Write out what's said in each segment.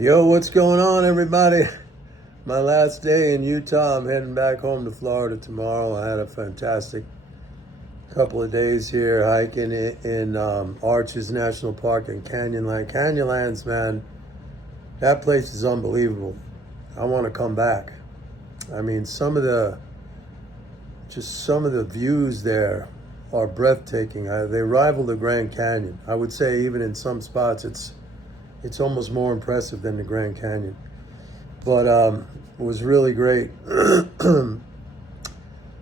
Yo, what's going on, everybody? My last day in Utah. I'm heading back home to Florida tomorrow. I had a fantastic couple of days here hiking in Arches National Park and Canyonland. Canyonlands, man, that place is unbelievable. I want to come back. I mean, some of the views there are breathtaking. They rival the Grand Canyon. I would say even in some spots, it's almost more impressive than the Grand Canyon. But it was really great.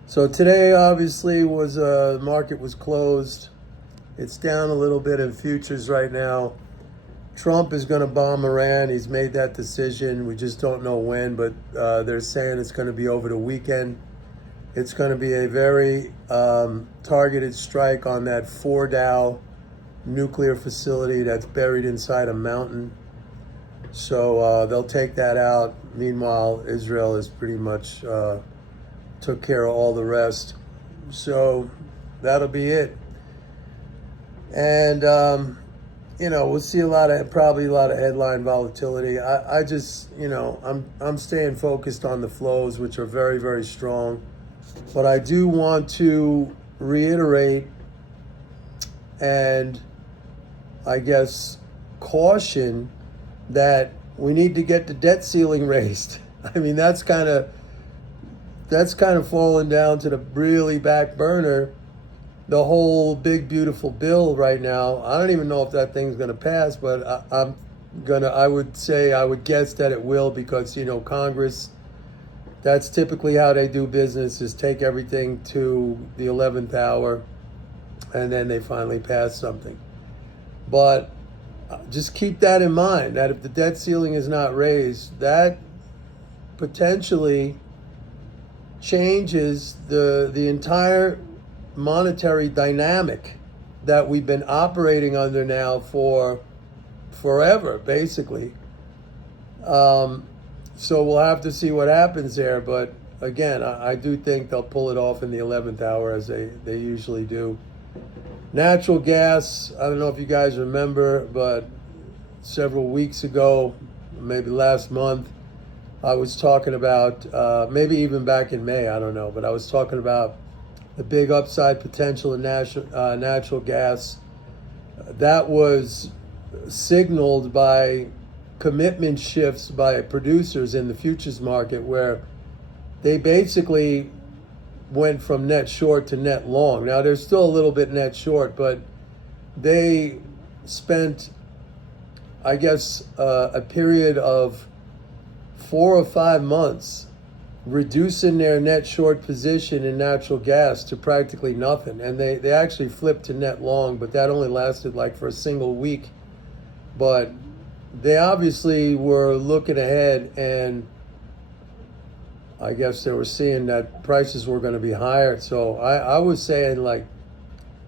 So today, obviously, the market was closed. It's down a little bit in futures right now. Trump is going to bomb Iran. He's made that decision. We just don't know when, but they're saying it's going to be over the weekend. It's going to be a very targeted strike on that Fordow nuclear facility that's buried inside a mountain. So they'll take that out. Meanwhile, Israel is pretty much took care of all the rest. So that'll be it. And we'll see probably a lot of headline volatility. I just, I'm staying focused on the flows, which are very, very strong. But I do want to reiterate and I guess caution that we need to get the debt ceiling raised. I mean, that's kind of fallen down to the really back burner. The whole big beautiful bill right now. I don't even know if that thing's going to pass, but I would guess that it will, because Congress, that's typically how they do business, is take everything to the 11th hour and then they finally pass something. But just keep that in mind, that if the debt ceiling is not raised, that potentially changes the entire monetary dynamic that we've been operating under now for forever, basically. So we'll have to see what happens there. But again, I do think they'll pull it off in the 11th hour, as they usually do. Natural gas, I don't know if you guys remember, but several weeks ago, maybe last month, I was talking about, maybe even back in May, I don't know, but I was talking about the big upside potential in natural gas. That was signaled by commitment shifts by producers in the futures market, where they basically went from net short to net long. Now, there's still a little bit net short, but they spent, I guess, a period of 4 or 5 months reducing their net short position in natural gas to practically nothing. And they actually flipped to net long, but that only lasted like for a single week. But they obviously were looking ahead, and I guess they were seeing that prices were going to be higher. So I was saying, like,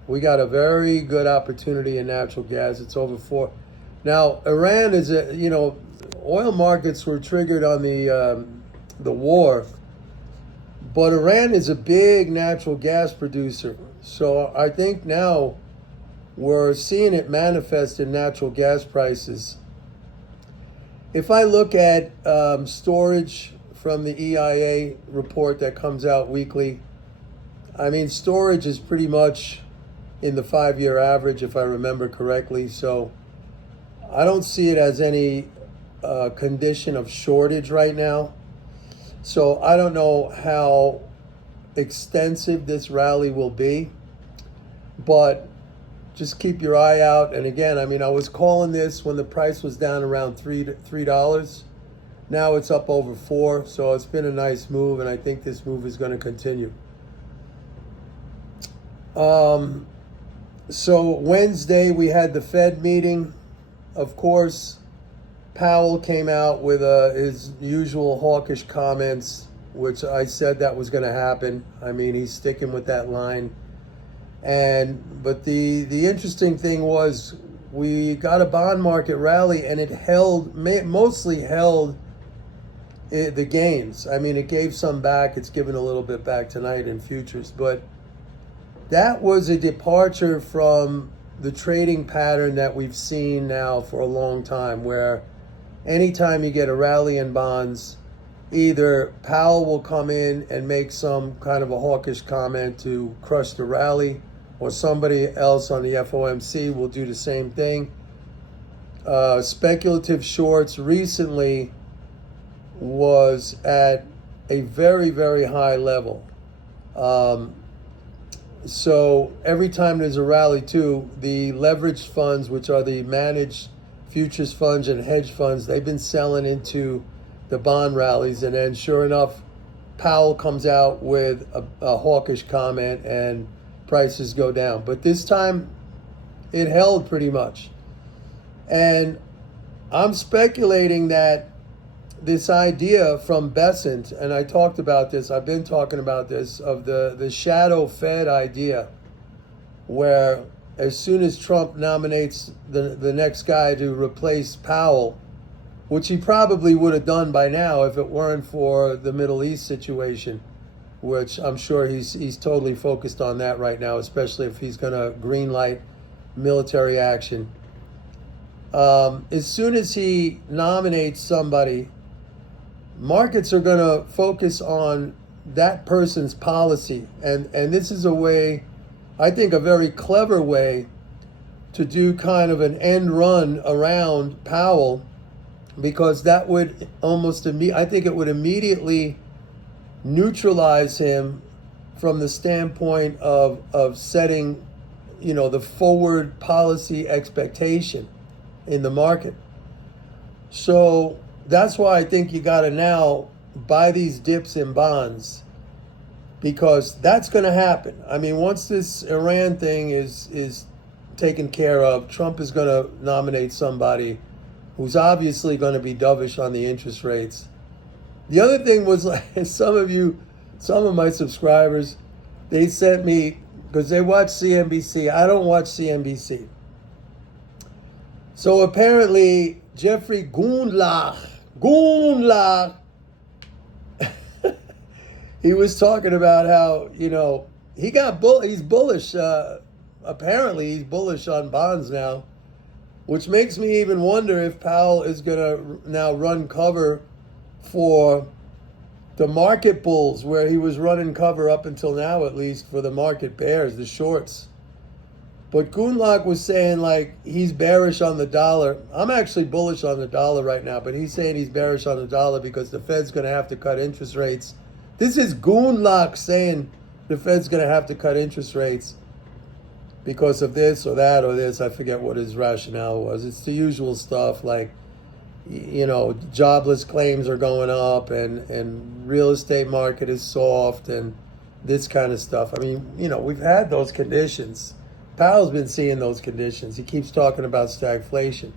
we got a very good opportunity in natural gas. It's over 4. Now, Iran is oil markets were triggered on the war, but Iran is a big natural gas producer. So I think now we're seeing it manifest in natural gas prices. If I look at storage from the EIA report that comes out weekly, I mean, storage is pretty much in the 5-year average, if I remember correctly. So I don't see it as any condition of shortage right now. So I don't know how extensive this rally will be, but just keep your eye out. And again, I mean, I was calling this when the price was down around $3. Now it's up over 4. So it's been a nice move, and I think this move is going to continue. So Wednesday we had the Fed meeting. Of course, Powell came out with his usual hawkish comments, which I said that was going to happen. I mean, he's sticking with that line. But the interesting thing was, we got a bond market rally, and it mostly held the gains. I mean, it gave some back. It's given a little bit back tonight in futures, but that was a departure from the trading pattern that we've seen now for a long time, where anytime you get a rally in bonds, either Powell will come in and make some kind of a hawkish comment to crush the rally, or somebody else on the FOMC will do the same thing. Speculative shorts recently was at a very, very high level. So every time there's a rally too, the leveraged funds, which are the managed futures funds and hedge funds, they've been selling into the bond rallies, and then sure enough, Powell comes out with a hawkish comment and prices go down. But this time it held pretty much. And I'm speculating that this idea from Besant, and I talked about this, I've been talking about this, of the shadow Fed idea, where as soon as Trump nominates the next guy to replace Powell, which he probably would have done by now if it weren't for the Middle East situation, which I'm sure he's totally focused on that right now, especially if he's going to green light military action. As soon as he nominates somebody, markets are going to focus on that person's policy. And this is a way, I think a very clever way, to do kind of an end run around Powell, because that would I think it would immediately neutralize him from the standpoint of setting, the forward policy expectation in the market. So that's why I think you got to now buy these dips in bonds, because that's going to happen. I mean, once this Iran thing is taken care of, Trump is going to nominate somebody who's obviously going to be dovish on the interest rates. The other thing was, like, some of my subscribers, they sent me, because they watch CNBC. I don't watch CNBC. So apparently Jeffrey Gundlach, he was talking about how, he's bullish. Apparently he's bullish on bonds now, which makes me even wonder if Powell is going to now run cover for the market bulls, where he was running cover up until now, at least, for the market bears, the shorts. But Gundlach was saying, like, he's bearish on the dollar. I'm actually bullish on the dollar right now, but he's saying he's bearish on the dollar because the Fed's going to have to cut interest rates. This is Gundlach saying the Fed's going to have to cut interest rates because of this or that or this. I forget what his rationale was. It's the usual stuff, like, jobless claims are going up and real estate market is soft and this kind of stuff. I mean, we've had those conditions. Powell's been seeing those conditions. He keeps talking about stagflation.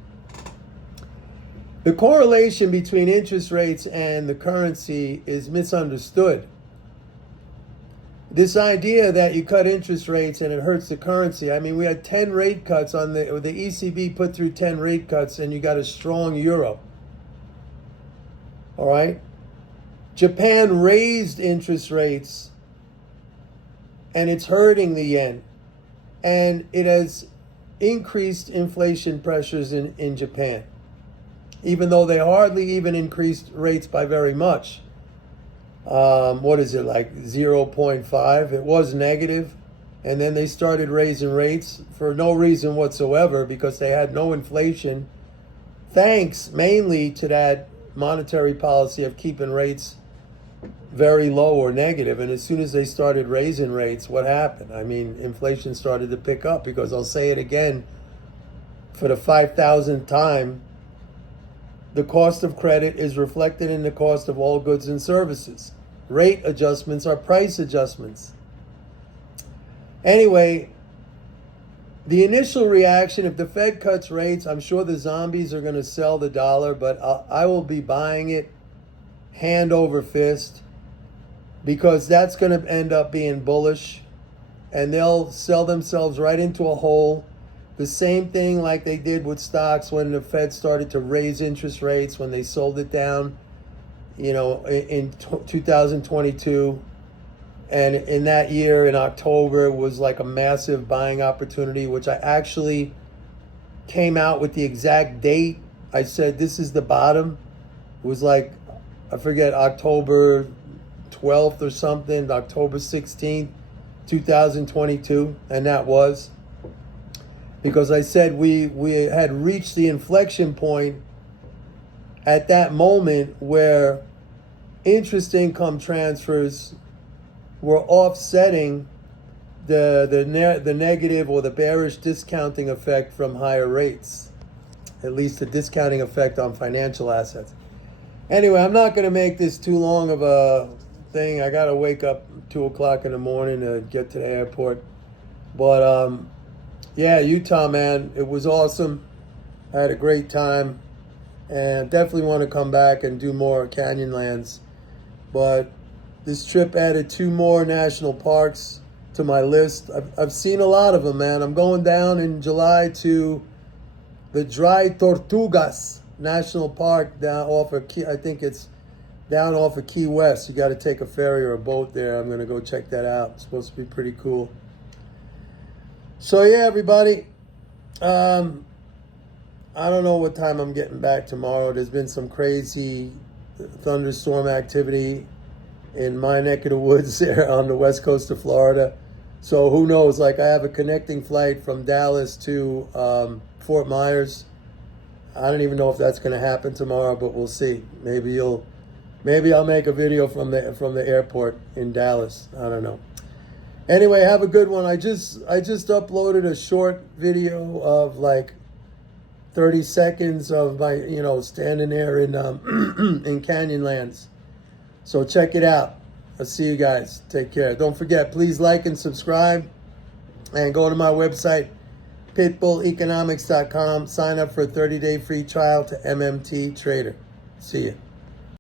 The correlation between interest rates and the currency is misunderstood. This idea that you cut interest rates and it hurts the currency. I mean, we had 10 rate cuts the ECB put through 10 rate cuts, and you got a strong euro. All right? Japan raised interest rates, and it's hurting the yen. And it has increased inflation pressures in Japan, even though they hardly even increased rates by very much. What is it, like 0.5? It was negative, and then they started raising rates for no reason whatsoever, because they had no inflation, thanks mainly to that monetary policy of keeping rates very low or negative. And as soon as they started raising rates, what happened? I mean, inflation started to pick up, because I'll say it again for the 5,000th time, the cost of credit is reflected in the cost of all goods and services. Rate adjustments are price adjustments. Anyway, the initial reaction, if the Fed cuts rates, I'm sure the zombies are going to sell the dollar, but I will be buying it hand over fist, because that's going to end up being bullish, and they'll sell themselves right into a hole. The same thing like they did with stocks when the Fed started to raise interest rates, when they sold it down, in 2022. And in that year, in October, was like a massive buying opportunity, which I actually came out with the exact date. I said this is the bottom. It was like, I forget, October 12th or something, October 16th, 2022, and that was because I said we had reached the inflection point at that moment where interest income transfers were offsetting the negative or the bearish discounting effect from higher rates, at least the discounting effect on financial assets. Anyway, I'm not going to make this too long of a thing. I got to wake up 2 o'clock in the morning to get to the airport. But yeah, Utah, man, it was awesome. I had a great time, and definitely want to come back and do more Canyonlands. But this trip added 2 more national parks to my list. I've seen a lot of them, man. I'm going down in July to the Dry Tortugas National Park down off of I think it's down off of Key West. You got to take a ferry or a boat there. I'm going to go check that out. It's supposed to be pretty cool. So yeah, everybody. I don't know what time I'm getting back tomorrow. There's been some crazy thunderstorm activity in my neck of the woods there on the west coast of Florida. So who knows? Like, I have a connecting flight from Dallas to Fort Myers. I don't even know if that's going to happen tomorrow, but we'll see. Maybe I'll make a video from the airport in Dallas. I don't know. Anyway, have a good one. I just uploaded a short video of like 30 seconds of my, standing there in in Canyonlands. So check it out. I'll see you guys. Take care. Don't forget, please like and subscribe, and go to my website, pitbulleconomics.com. Sign up for a 30-day free trial to MMT Trader. See you.